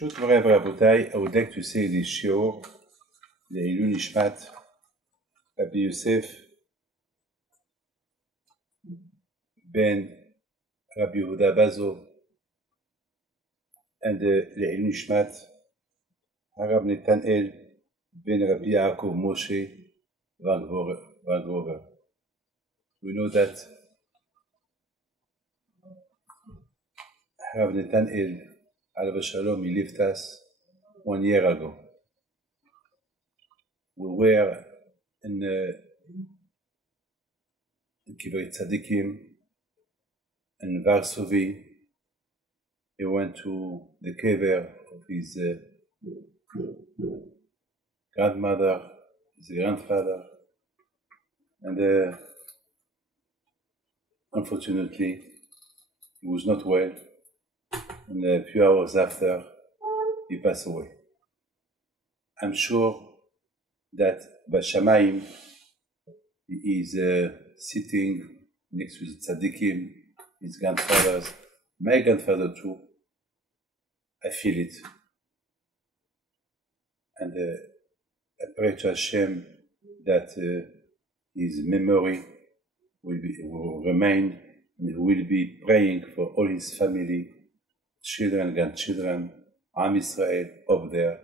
ברשות מוריי ורבותיי, I would like to say this shiur לעילוי נשמת רבי יוסף בן רבי יהודה בזו and לעילוי נשמת הרב נתנאל בן רבי יעקב משה וגרובר. We know that Rav Netanel Alav Shalom, he left us 1 year ago. We were in Kibbutz Tzadikim in Varsovie. He went to the kever of his grandmother, his grandfather, and unfortunately he was not well. And a few hours after, he passed away. I'm sure that Bashamayim, he is sitting next to the tzaddikim, his grandfathers, my grandfather too. I feel it. And I pray to Hashem that his memory will remain, and he will be praying for all his family, children, grandchildren, Am Israel, up there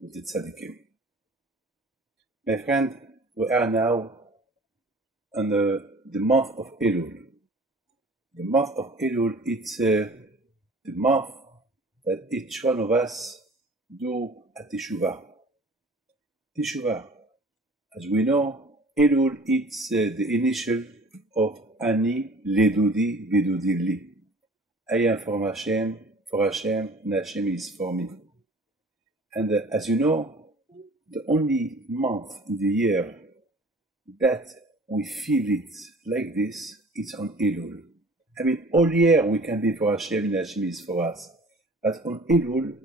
with the tzaddikim. My friend, we are now in the month of Elul. The month of Elul, it's the month that each one of us do a teshuvah. Teshuvah, as we know, Elul, it's the initial of Ani Ledudi Vidudi Li. I am from Hashem, for Hashem, and Hashem is for me. And as you know, the only month in the year that we feel it like this, it's on Elul. I mean, all year we can be for Hashem and Hashem is for us. But on Elul,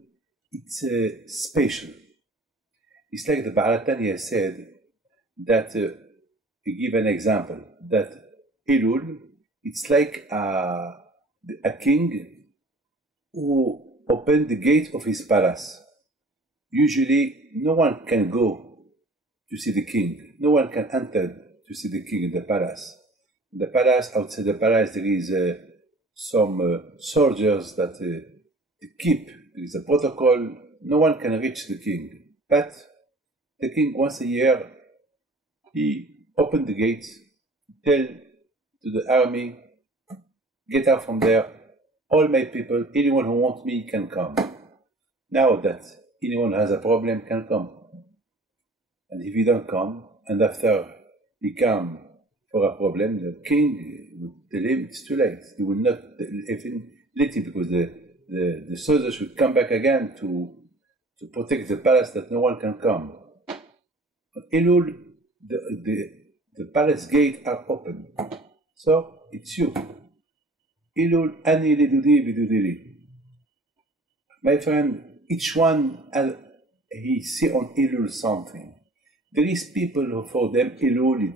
it's special. It's like the Baal HaTanya said that, he give an example, that Elul, it's like a king who opened the gate of his palace. Usually, no one can go to see the king. No one can enter to see the king in the palace. In the palace, outside the palace, there is some soldiers that keep. There is a protocol. No one can reach the king. But the king, once a year, he opened the gates, tell to the army, get out from there. All my people, anyone who wants me can come. Now that anyone has a problem can come. And if he don't come, and after he come for a problem, the king would tell him it's too late. He will not even let him, because the soldiers should come back again to protect the palace, that no one can come. On Elul, the palace gate are open. So it's you. Elul ani lidudi bidudili. My friend, each one he see on Elul something. There is people who for them Elul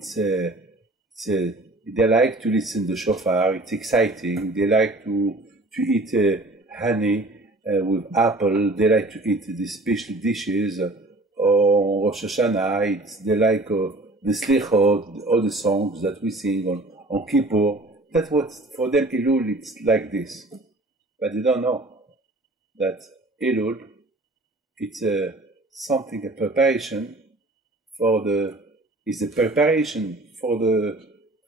they like to listen to shofar. It's exciting. They like to eat honey with apple. They like to eat the special dishes. Or Rosh Hashanah, they like the slichot, all the songs that we sing on Kippur. That's what, for them, Elul, it's like this. But they don't know that Elul, it's something, a preparation it's a preparation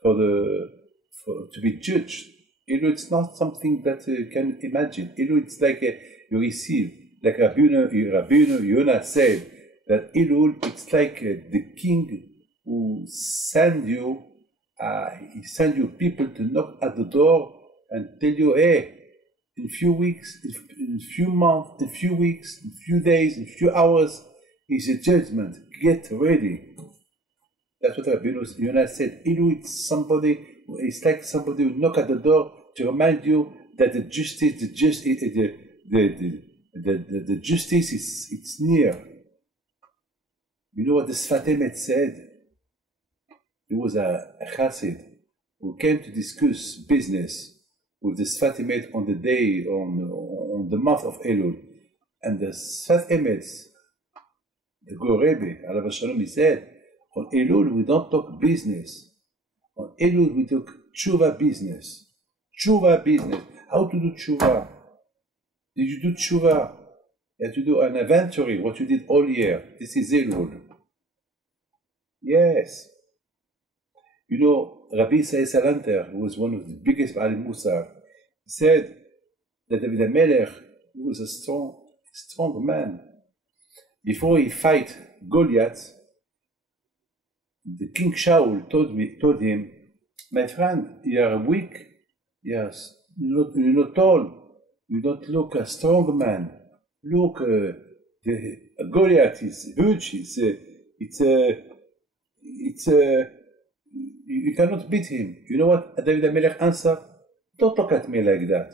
to be judged. Elul, it's not something that you can imagine. Elul, it's like you receive, like Rabbeinu Yonah said, that Elul, it's like the king who send you people to knock at the door and tell you, hey, in few weeks, in few months, in few weeks, in few days, in few hours, is a judgment. Get ready. That's what Rabbeinu Yonah said. Elul, it's like somebody who knock at the door to remind you that the justice it's near. You know what the Sfat Emet said? There was a chassid who came to discuss business with the Sfat Emet on the day, on the month of Elul. And the Sfat Emetz, the Gur Rebbe, Alav Shalom, he said, on Elul we don't talk business. On Elul we talk tshuva business. Tshuva business. How to do tshuva? Did you do tshuva? You have to do an inventory, what you did all year. This is Elul. Yes. You know, Rabbi Isai Salanter, who was one of the biggest Ba'al Musar, said that David HaMelech, he was a strong man. Before he fight Goliath, the King Shaul told him, my friend, you are weak, you're not tall, you don't look a strong man. Look, Goliath is huge, you cannot beat him. You know what David HaMelech answered? Don't look at me like that.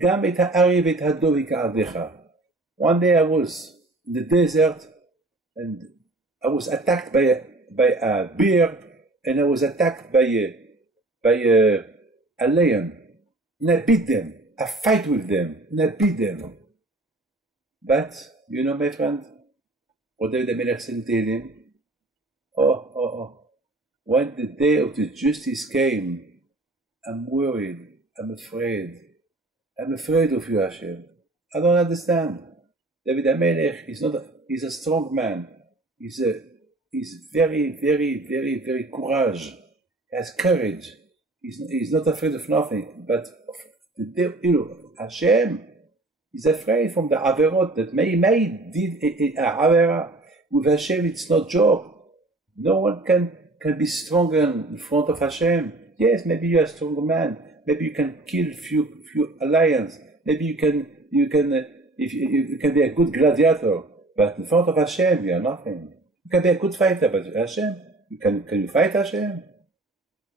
גם את הארי ואת הדוב יקעבדך. One day I was in the desert and I was attacked by a bear and I was attacked by a lion. And I beat them. I fight with them and I beat them. But, you know my friend, what David HaMelech said to him? When the day of the justice came, I'm worried, I'm afraid. I'm afraid of you, Hashem. I don't understand. David HaMelech, he's a strong man. He's very, very, very, very courage. He has courage. He's not afraid of nothing. But Hashem is afraid from the Averot that May did a Avera. With Hashem, it's not joke. No one can be stronger in front of Hashem. Yes, maybe you're a strong man. Maybe you can kill few alliance. Maybe you can be a good gladiator. But in front of Hashem, you are nothing. You can be a good fighter, but Hashem, can you fight Hashem?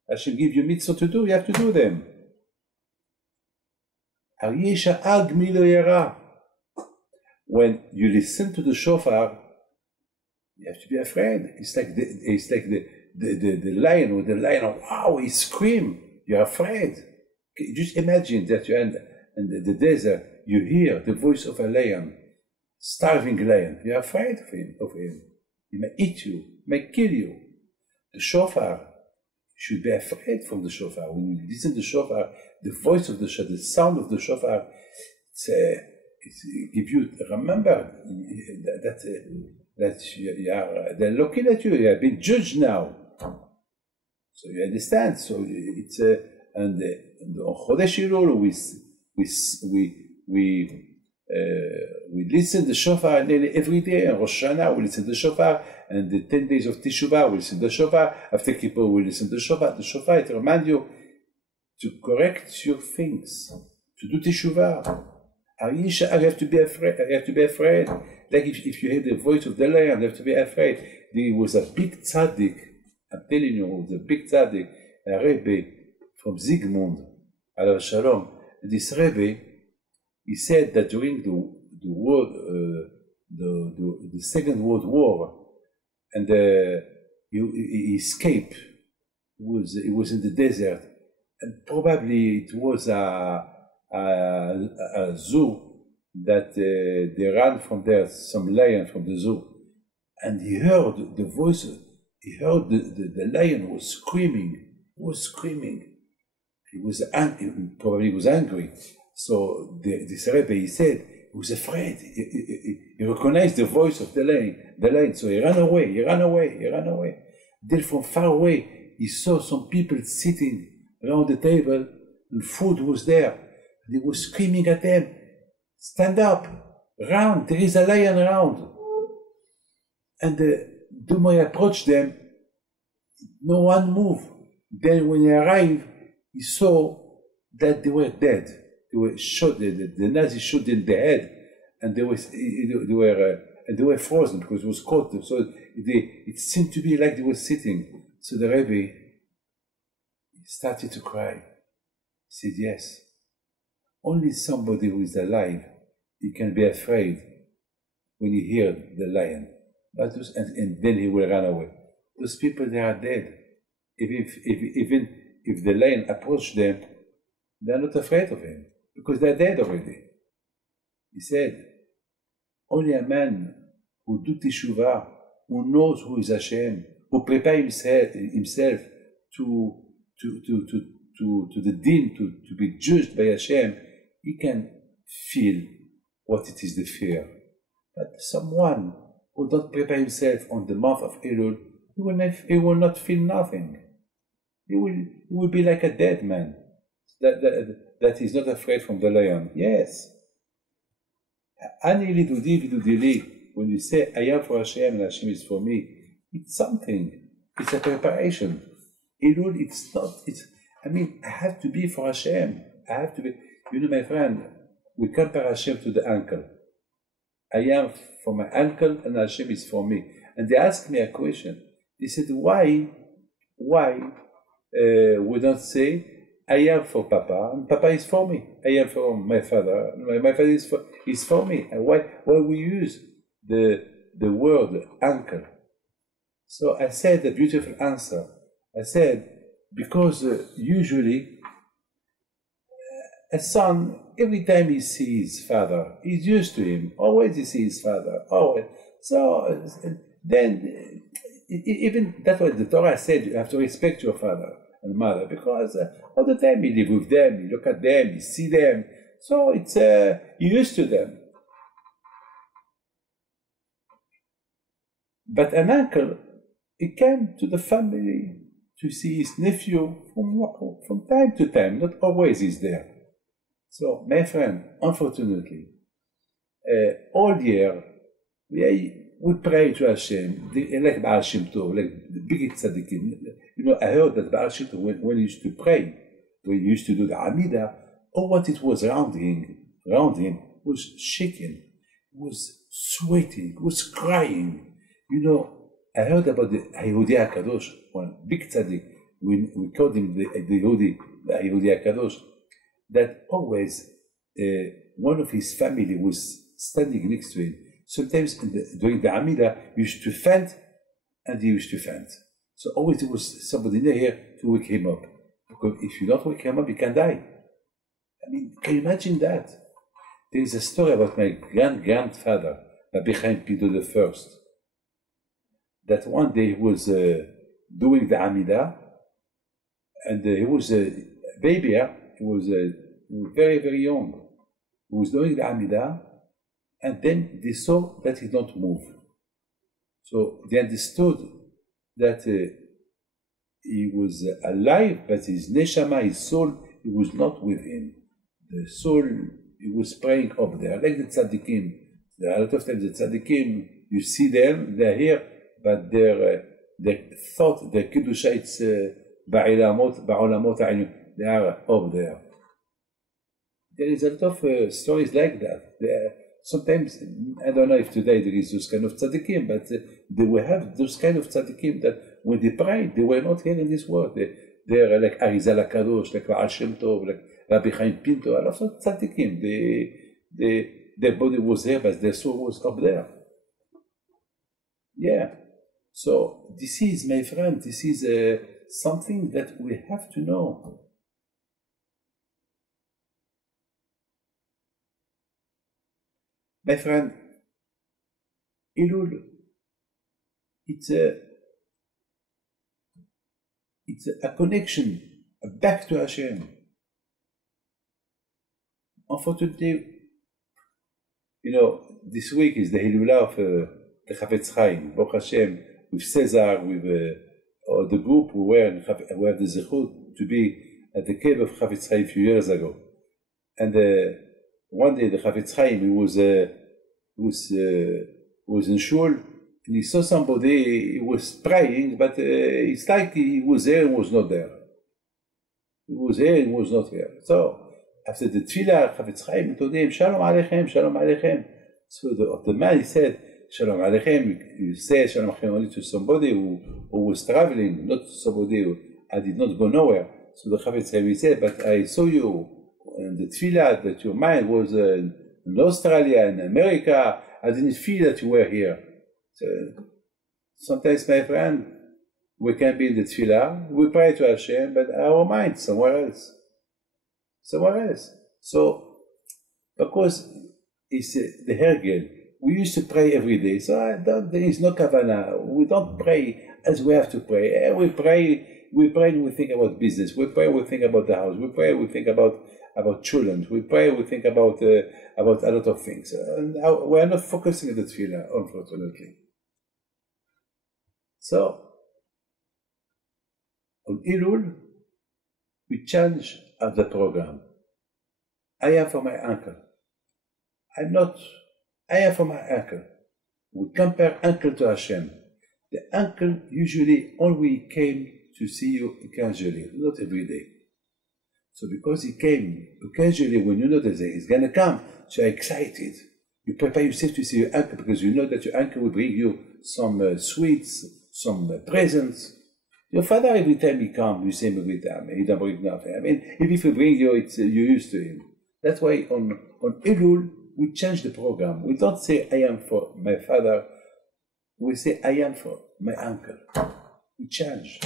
Hashem give you mitzvot to do. You have to do them. When you listen to the shofar, you have to be afraid. It's like the lion, or the lion, wow, he screams. You're afraid. Just imagine that you're in the desert, you hear the voice of a lion, starving lion. You're afraid of him. He may eat you, may kill you. The shofar, you should be afraid from the shofar. When you listen to the shofar, the voice of the shofar, the sound of the shofar, it gives you, remember that they're looking at you, you have been judged now. So you understand. So it's and on Chodesh Elul we listen to the shofar nearly every day. On Rosh Hashanah we listen to the shofar, and the 10 days of Teshuvah we listen to the shofar. After Kippur we listen to the shofar. The shofar, it reminds you to correct your things, to do Teshuvah. You have to be afraid. You have to be afraid. Like if you hear the voice of the lion, you have to be afraid. There was a big tzaddik. I'm telling you, the big tzaddik, a Rebbe from Zygmunt, Alav Shalom. This Rebbe, he said that during the Second World War, and he escaped. He was in the desert, and probably it was a zoo that they ran from there, some lion from the zoo, and he heard the voice. He heard the lion was screaming. He was probably was angry. So this Rebbe, he said, he was afraid. He recognized the voice of the lion. So he ran away. Then from far away, he saw some people sitting around the table, and food was there. And he was screaming at them, stand up, run, there is a lion around. And the more he approached them, no one moved. Then when he arrived, he saw that they were dead. They were shot. The Nazis shot in the head, and they were frozen because it was cold. So it seemed to be like they were sitting. So the Rebbe started to cry. He said, "Yes, only somebody who is alive, he can be afraid when he hears the lion, and then he will run away. Those people, they are dead. Even if the lion approached them, they are not afraid of him because they are dead already." He said, Only a man who do teshuvah, who knows who is Hashem, who prepare himself to the din, to be judged by Hashem, he can feel what it is the fear. But someone who don't prepare himself on the month of Elul, he will not feel nothing. He will be like a dead man that is not afraid from the lion. Yes. Ani lidudi vidudi li. When you say I am for Hashem and Hashem is for me, it's something. It's a preparation. Elul, it's not. I have to be for Hashem. I have to be. You know, my friend, we compare Hashem to the uncle. I am for my uncle and Hashem is for me. And they asked me a question. They said, why we don't say I am for Papa and Papa is for me. I am for my father. My father is for me. And why we use the word uncle? So I said a beautiful answer. I said, because usually a son, every time he sees his father, he's used to him. Always he sees his father. Always. So then, even that's what the Torah said, you have to respect your father and mother, because all the time you live with them, you look at them, you see them. So it's you're used to them. But an uncle, he came to the family to see his nephew from time to time, not always he's there. So, my friend, unfortunately, all year, we pray to Hashem, like Baal Shem Tov, like the big tzaddikim. You know, I heard that Baal Shem Tov, when he used to pray, when he used to do the Amidah, all what it was around him was shaking, was sweating, was crying. You know, I heard about the Yehudi HaKadosh, one big tzaddik, we called him the Yehudi HaKadosh, that always one of his family was standing next to him. Sometimes during the Amidah, he used to faint, and he used to faint. So always there was somebody near here to wake him up. Because if you don't wake him up, he can die. I mean, can you imagine that? There is a story about my grandfather, Rabbi Chaim Pinto I, that one day he was doing the Amidah, and he was a baby, he was very, very young. He was doing the Amidah, and then they saw that he don't move. So they understood that he was alive, but his neshama, his soul, he was not with him. The soul, he was praying up there, like the tzaddikim. There are a lot of times the tzaddikim, you see them, they're here, but their thought, their kedusha, it's ba'olamot ha'ilyon, they are up there. There is a lot of stories like that. Sometimes, I don't know if today there is those kind of tzaddikim, but they will have those kind of tzaddikim that when they prayed, they were not here in this world. They're like Arizal HaKadosh, like Baal Shem Tov, like Rabbi Chaim Pinto, a lot of tzaddikim. Their body was here, but their soul was up there. Yeah. So this is, my friend, this is something that we have to know. My friend, Elul, it's a connection back to Hashem. Unfortunately, you know, this week is the Hilulah of the Chafetz Chaim, Baruch Hashem, with Cesar, with the group we have the zechut to be at the cave of Chafetz Chaim a few years ago. And one day the Chafetz Chaim, he was in shul, and he saw somebody, he was praying, but it's like he was there and was not there. He was here and was not here. So after the tefillah, Chafetz Chaim told him, Shalom Aleichem, Shalom Aleichem. So the man, he said, Shalom Aleichem. You say Shalom Aleichem only to somebody who was traveling, not somebody who did not go nowhere. So the Chafetz Chaim, he said, but I saw you in the tefillah that your mind was in Australia, in America. I didn't feel that you were here. So sometimes, my friend, we can be in the tefillah, we pray to Hashem, but our mind somewhere else. Somewhere else. So, because it's the hergel, we used to pray every day. So there is no kavanah. We don't pray as we have to pray. We pray and we think about business. We pray, we think about the house. We pray, we think about children. We pray, we think about a lot of things. And we are not focusing on the tefillah, unfortunately. So, on Elul, we change the program. I am for my uncle. I am for my uncle. We compare uncle to Hashem. The uncle usually only came to see you occasionally, not every day. So because he came occasionally when you know that he's going to come, so you're excited. You prepare yourself to see your uncle because you know that your uncle will bring you some sweets, some presents. Your father, every time he comes, you see him every time. He don't bring nothing. I mean, if he bring you, you're used to him. That's why on Elul, we change the program. We don't say, I am for my father. We say, I am for my uncle. We change.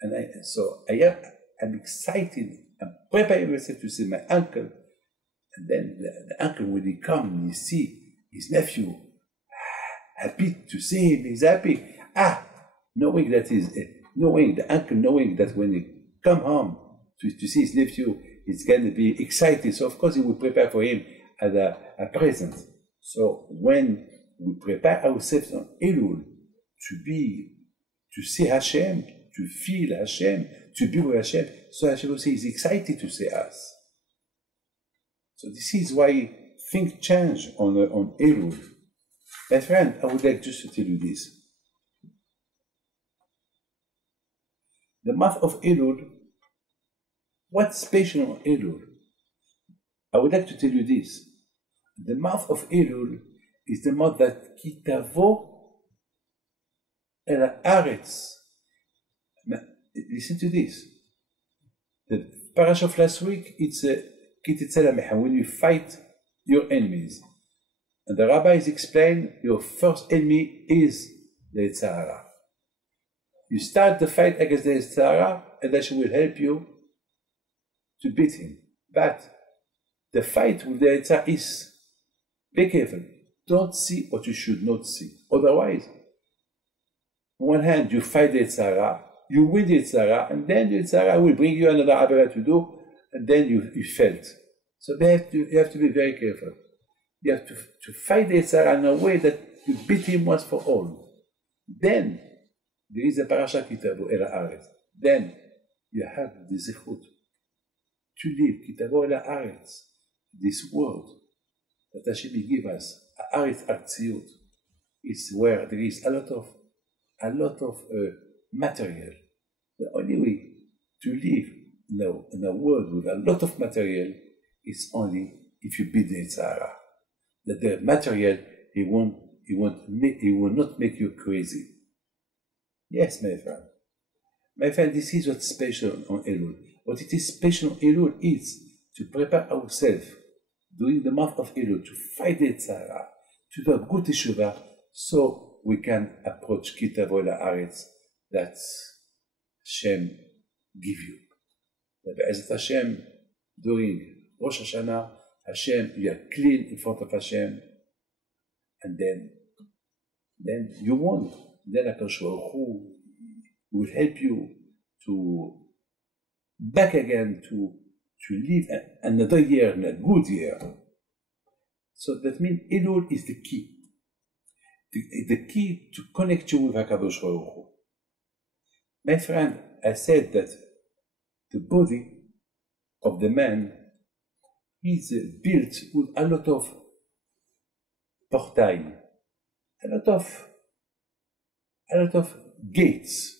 And I'm excited. I'm preparing myself to see my uncle. And then the uncle, when he comes and he see his nephew, happy to see him, he's happy. Knowing the uncle, knowing that when he come home to see his nephew, he's going to be excited. So of course he will prepare for him as a present. So when we prepare ourselves on Elul to see Hashem, to feel Hashem, to be with Hashem, so Hashem also is excited to see us. So this is why things change on Elul. My friend, I would like just to tell you this. The month of Elul, what's special on Elul? I would like to tell you this. The month of Elul is the month that ki tavo el haaretz. Listen to this. The parasha of last week, it's ki tetzeh lamecha, when you fight your enemies. And the rabbis explain your first enemy is the Yetzer Hara. You start the fight against the Yetzer Hara, and Hashem will help you to beat him. But the fight with the Yetzer Hara is, be careful. Don't see what you should not see. Otherwise, on one hand, you fight the Yetzer Hara, you win the Yetzer Hara, and then the Yetzer Hara will bring you another avera to do, and then you failed. So you have to be very careful. You have to fight the Yetzer Hara in a way that you beat him once for all. Then, there is a parasha ki tavo el haaretz. Then, you have the zechut to live, ki tavo el haaretz, this world that Hashem give us, haaretz artziut, is where there is a lot of material. The only way to live in a world with a lot of material is only if you beat the Yetzer Hara. That the material, he will not make you crazy. Yes, my friend. My friend, this is what's special on Elul. What it is special on Elul is to prepare ourselves during the month of Elul to fight the Yetzer Hara, to do a good teshuvah, so we can approach ki tavo el haaretz that Hashem give you. That Be'ezrat Hashem, during Rosh Hashanah, Hashem, you are clean in front of Hashem, and then you won. Then HaKadosh Baruch Hu will help you to back again to live another year, a good year. So that means Elul is the key. The key to connect you with HaKadosh Baruch Hu. My friend, I said that the body of the man is built with a lot of portail, a lot of gates.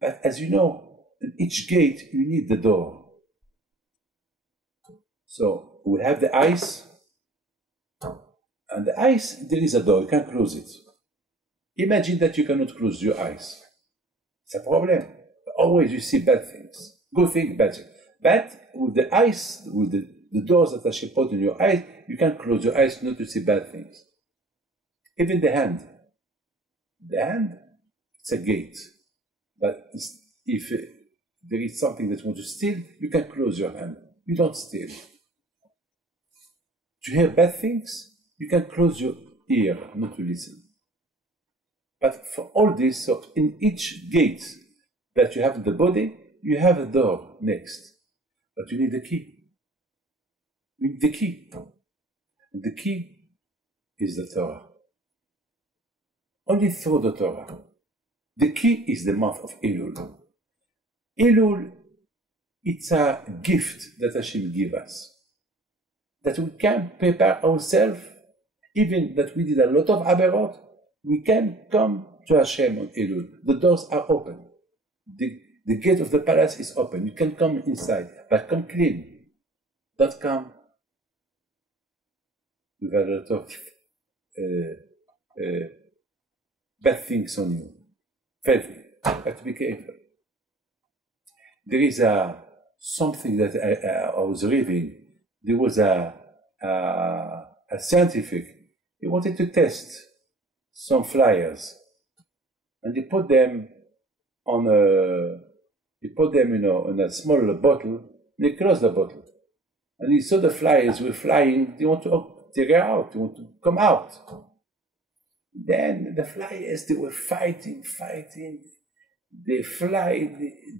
But as you know, in each gate you need the door. So we have the eyes, and the eyes, there is a door, you can't close it. Imagine that you cannot close your eyes. It's a problem. Always you see bad things, good things, bad things. But with the eyes, with the doors that Hashem put in your eyes, you can close your eyes not to see bad things. Even the hand, it's a gate. But if there is something that you want to steal, you can close your hand. You don't steal. To hear bad things, You can close your ear not to listen. But for all this, so in each gate that you have in the body, you have a door next. But you need the key. You need the key. And the key is the Torah. Only through the Torah. The key is the month of Elul. Elul, it's a gift that Hashem gives us. That we can prepare ourselves, even that we did a lot of averot, we can come to Hashem on Elul. The doors are open. The gate of the palace is open. You can come inside, but come clean. Don't come with a lot of bad things on you. Filthy. You have to be careful. There is something that I was reading. There was a scientific. He wanted to test some flyers, and he put them on in a small bottle. And he closed the bottle, and he saw the flies were flying. They want to get out. They want to come out. Then the flies, they were fighting. They fly.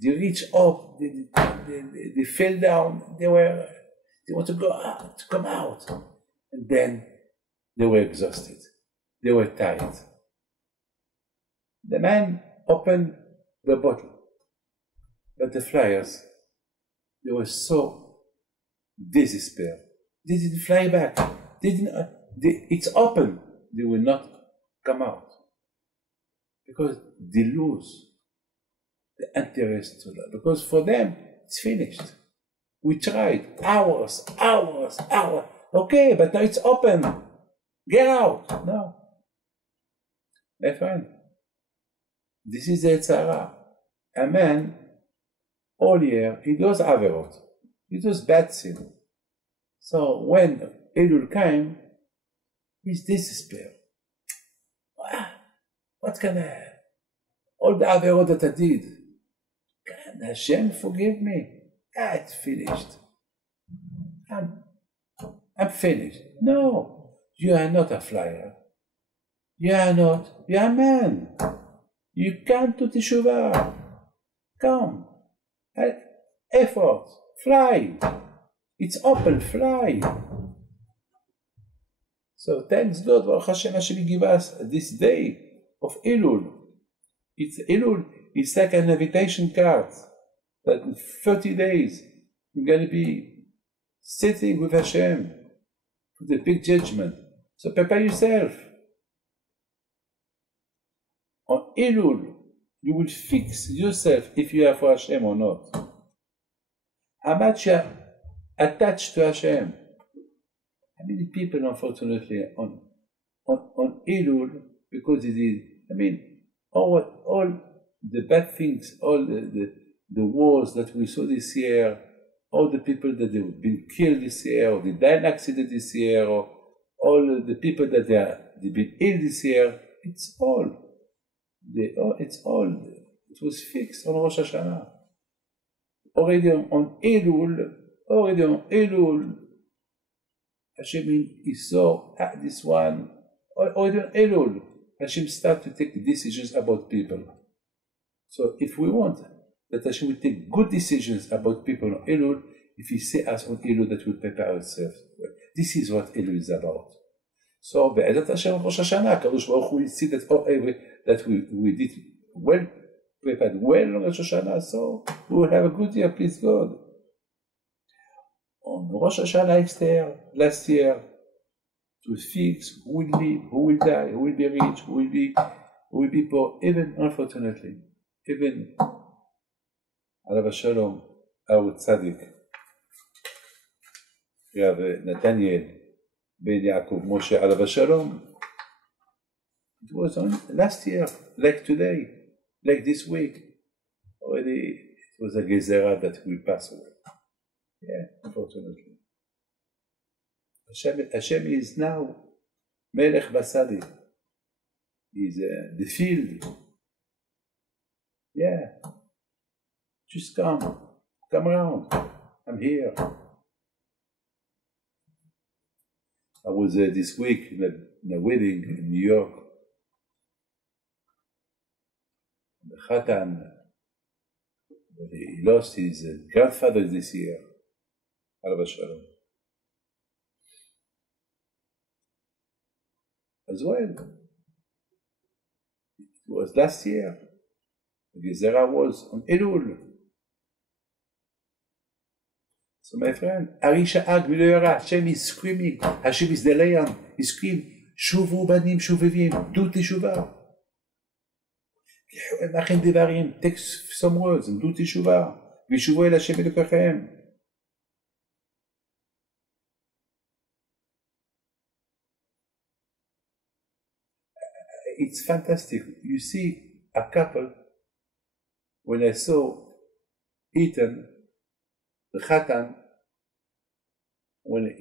They reach up. They fell down. They want to go out, to come out, and then they were exhausted. They were tired. The man opened the bottle, but the flyers, they were so despair. They didn't fly back. It's open. They will not come out because they lose the interest to that. Because for them, it's finished. We tried hours. Okay, but now it's open. Get out. No. My friend, this is the Tzara. A man, all year, he does averot. He does bad sin. So when Elul came, he's despair. What can I? All the averot that I did, can Hashem forgive me? It's finished. I'm finished. No, you are not a flyer. You are not. You are a man. You can't do teshuvah. Come. Effort. Fly. It's open. Fly. So thanks God for Hashem give us this day of Elul. It's Elul. It's like an invitation card. That in 30 days you're going to be sitting with Hashem for the big judgment. So prepare yourself. On Elul, you will fix yourself if you are for Hashem or not. How much you are attached to Hashem. How many people, unfortunately, on Elul, because it is, all the bad things, all the wars that we saw this year, all the people that have been killed this year, or they died in accident this year, or all the people that they've been ill this year, it was fixed on Rosh Hashanah. Already on Elul, Hashem is so this one. Already on Elul, Hashem started to take decisions about people. So if we want that Hashem will take good decisions about people on Elul, if He say us on Elul that we'll prepare ourselves. This is what Elul is about. So Be'edat Hashem Rosh Hashanah, Kadosh Baruch Hu will see that we did well, prepared well on Rosh Hashanah, so we will have a good year, please God. On Rosh Hashanah last year, it was fixed who will live, who will die, who will be rich, who will be poor, even unfortunately, even Alav Shalom, our tzaddik, we have Nathaniel Ben Yaakov Moshe Alav Shalom. It was on last year, like today, like this week. Already it was a gezerah that will pass away. Yeah, unfortunately. Hashem is now Melech Basadi. He's the field. Yeah. Just come around. I'm here. I was this week in a wedding in New York. The Khatan, he lost his grandfather this year, Alav Shalom. As well, it was last year. The Gezerah was on Elul. So my friend, Arisha Ag Miloyara, Hashem is screaming, Hashem is the lion, he screams, Shuvu Banim Shuvevim, do Teshuvah. Machin Devarim, take some words, do Teshuvah, Vishuvu El Hashem Elokechem. It's fantastic. You see a couple, when I saw Ethan, the Khatan, when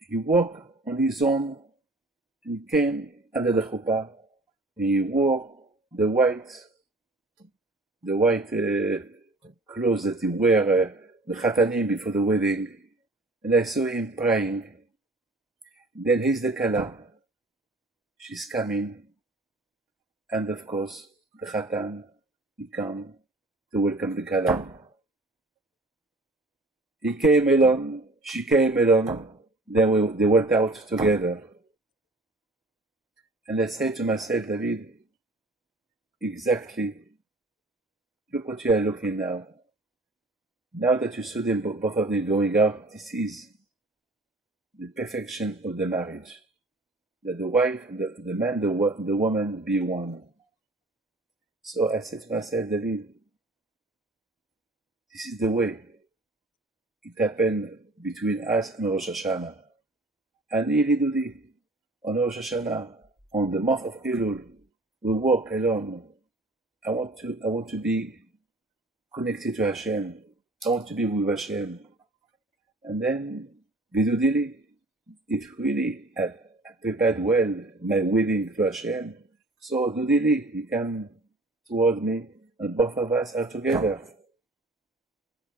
he walked on his own, he came under the chuppah, and he wore the white clothes that he wear the Khatanim before the wedding, and I saw him praying. Then here's the Kala. She's coming, and of course the Khatan, he come to welcome the Kala. He came alone, she came alone, then they went out together. And I said to myself, David, exactly, look what you are looking now. Now that you saw them, both of them going out, this is the perfection of the marriage. That the wife, the man, the woman be one. So I said to myself, David, this is the way. It happened between us and Rosh Hashanah. And Ilidudi, on Rosh Hashanah, on the month of Elul, we walk alone. I want to be connected to Hashem. I want to be with Hashem. And then, Vidudili, if really I prepared well my wedding to Hashem, so Dudili, he came toward me, and both of us are together.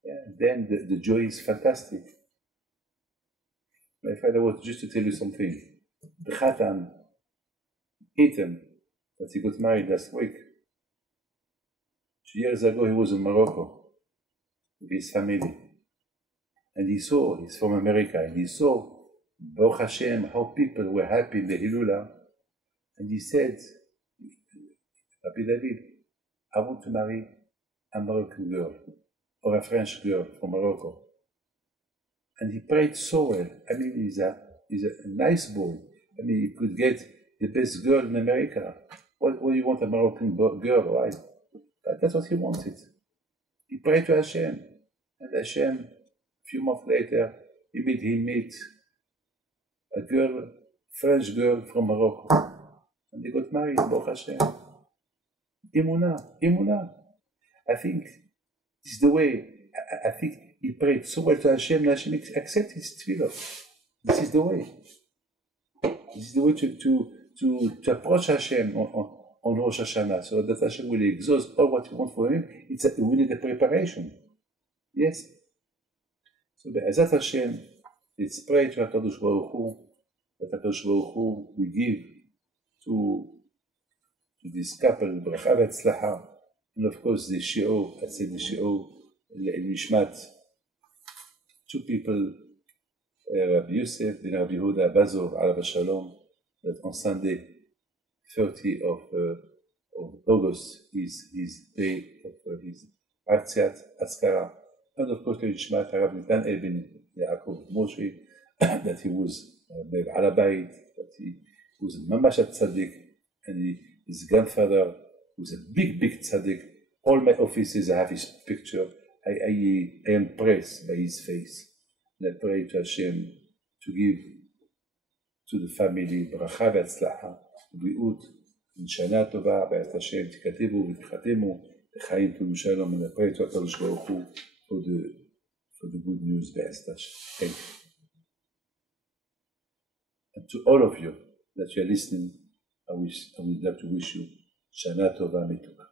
Yeah, then the joy is fantastic. My father was just to tell you something. The Khatan, Ethan, that he got married last week. 2 years ago, he was in Morocco with his family. And he saw, he's from America, and he saw, Baruch Hashem, how people were happy in the Hilula. And he said, Rabbi David, I want to marry a Moroccan girl, or a French girl from Morocco. And he prayed so well. I mean, he's a nice boy. I mean, he could get the best girl in America. What do you want, a Moroccan girl, right? But that's what he wanted. He prayed to Hashem. And Hashem, a few months later, he met a girl, French girl from Morocco. And they got married, Baruch Hashem. Emunah. I think this is the way. I think he prayed so well to Hashem, and Hashem accepted his tefillah. This is the way. This is the way to approach Hashem on Rosh Hashanah, so that Hashem will exhaust all what you want for him. We need a preparation. Yes. So Be'ezat Hashem, let's pray to HaKadosh Baruch Hu, that HaKadosh Baruch Hu will give to this couple, bracha v'atzlacha, and of course the shi'ur, I said the shi'ur, Nishmat, two people, Rabbi Yosef and Rabbi Yehuda Bazov, Alav Shalom, that on Sunday, 30 of August, is his day of his Artziat Askara, and of course Nishmat Rabbi Natan Eben Yaakov Moshe, that he was Alabait, that he was Mamashat Tzaddik, and his grandfather was a big tzaddik. All my offices, I have his picture. I am impressed by his face. And I pray to Hashem to give to the family bracha v'atzlacha, b'riut, and shana tova, b'ez Hashem, tikativu v'tchatemu, l'chaim tolu shalom, and I pray to HaKadosh Baruch Hu for the good news, b'ez Hashem. Thank you. And to all of you that you are listening, I would like to wish you Shana Tova Mituka.